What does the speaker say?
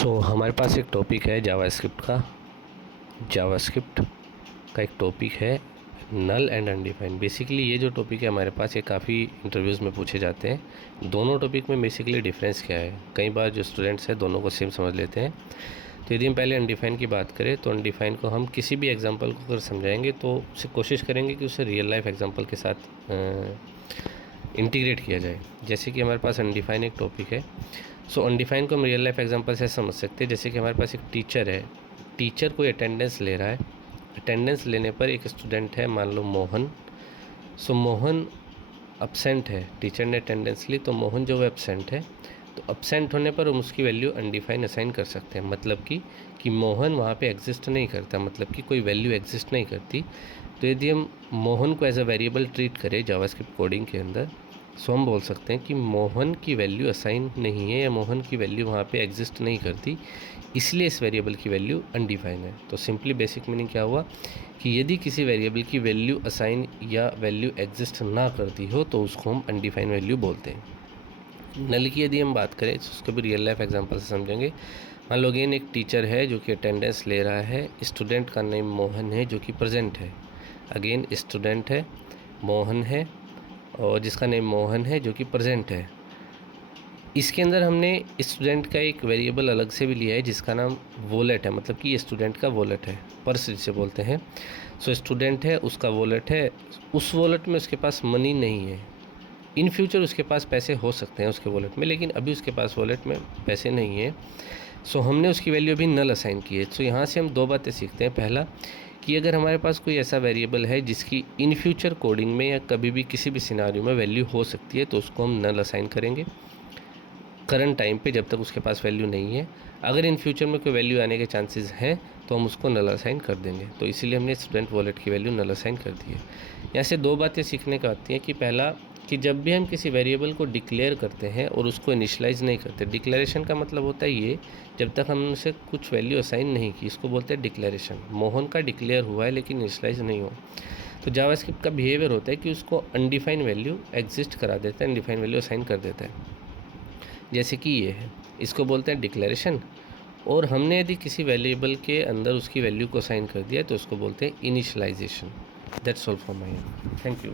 हमारे पास एक टॉपिक है जावास्क्रिप्ट का एक टॉपिक है नल एंड अनडिफाइंड। बेसिकली ये जो टॉपिक है हमारे पास ये काफ़ी इंटरव्यूज़ में पूछे जाते हैं। दोनों टॉपिक में बेसिकली डिफरेंस क्या है, कई बार जो स्टूडेंट्स हैं दोनों को सेम समझ लेते हैं। तो यदि हम पहले अनडिफाइंड की बात करें तो अनडिफाइंड को हम किसी भी एग्जांपल को अगर समझाएंगे तो उसे कोशिश करेंगे कि उसे रियल लाइफ एग्जांपल के साथ इंटीग्रेट किया जाए। जैसे कि हमारे पास अनडिफाइंड एक टॉपिक है, अनडिफाइंड को हम रियल लाइफ एग्जांपल से समझ सकते हैं। जैसे कि हमारे पास एक टीचर है, टीचर कोई अटेंडेंस ले रहा है, अटेंडेंस लेने पर एक स्टूडेंट है मान लो मोहन। मोहन अब्सेंट है, टीचर ने अटेंडेंस ली तो मोहन जो है एब्सेंट है। तो अब्सेंट होने पर हम उसकी वैल्यू अनडिफाइंड असाइन कर सकते हैं, मतलब कि मोहन वहाँ पे एग्जिस्ट नहीं करता, मतलब कि कोई वैल्यू एग्जिस्ट नहीं करती। तो यदि हम मोहन को एज अ वेरिएबल ट्रीट करें जावास्क्रिप्ट कोडिंग के अंदर, हम बोल सकते हैं कि मोहन की वैल्यू असाइन नहीं है या मोहन की वैल्यू वहाँ पे एग्जिस्ट नहीं करती, इसलिए इस वेरिएबल की वैल्यू अनडिफाइंड है। तो सिंपली बेसिक मीनिंग क्या हुआ कि यदि किसी वेरिएबल की वैल्यू असाइन या वैल्यू एग्जिस्ट ना करती हो तो उसको हम अनडिफाइंड वैल्यू बोलते हैं। नल की यदि हम बात करें तो उसको भी रियल लाइफ एग्जांपल से समझेंगे। मान लो अगेन एक टीचर है जो कि अटेंडेंस ले रहा है, स्टूडेंट का नेम मोहन है जो कि प्रेजेंट है। अगेन स्टूडेंट है, मोहन है और जिसका नेम मोहन है जो कि प्रेजेंट है। इसके अंदर हमने स्टूडेंट का एक वेरिएबल अलग से भी लिया है जिसका नाम वॉलेट है, मतलब कि ये स्टूडेंट का वॉलेट है, पर्स जिसे बोलते हैं। स्टूडेंट है, उसका वॉलेट है, उस वॉलेट में उसके पास मनी नहीं है। इन फ्यूचर उसके पास पैसे हो सकते हैं उसके वॉलेट में, लेकिन अभी उसके पास वॉलेट में पैसे नहीं है। हमने उसकी वैल्यू अभी नल असाइन की है। यहाँ से हम दो बातें सीखते हैं। पहला कि अगर हमारे पास कोई ऐसा वेरिएबल है जिसकी इन फ्यूचर कोडिंग में या कभी भी किसी भी सिनारियो में वैल्यू हो सकती है तो उसको हम नल असाइन करेंगे करंट टाइम पे, जब तक उसके पास वैल्यू नहीं है। अगर इन फ्यूचर में कोई वैल्यू आने के चांसेस हैं तो हम उसको नल असाइन कर देंगे। तो इसीलिए हमने स्टूडेंट वॉलेट की वैल्यू नल असाइन कर दी है। यहाँ से दो बातें सीखने को आती हैं कि पहला कि जब भी हम किसी वेरिएबल को डिक्लेयर करते हैं और उसको इनिशियलाइज़ नहीं करते, डिक्लेरेशन का मतलब होता है ये, जब तक हमने उसे कुछ वैल्यू असाइन नहीं की, इसको बोलते हैं डिक्लेरेशन। मोहन का डिक्लेयर हुआ है लेकिन इनिशियलाइज नहीं हो, तो जावास्क्रिप्ट का बिहेवियर होता है कि उसको अनडिफाइंड वैल्यू एग्जिस्ट करा देता है, अनडिफाइंड वैल्यू असाइन कर देता है। जैसे कि ये है, इसको बोलते हैं डिक्लेरेशन। और हमने यदि किसी वेरिएबल के अंदर उसकी वैल्यू को असाइन कर दिया तो उसको बोलते हैं initialisation. That's all for my end, thank you.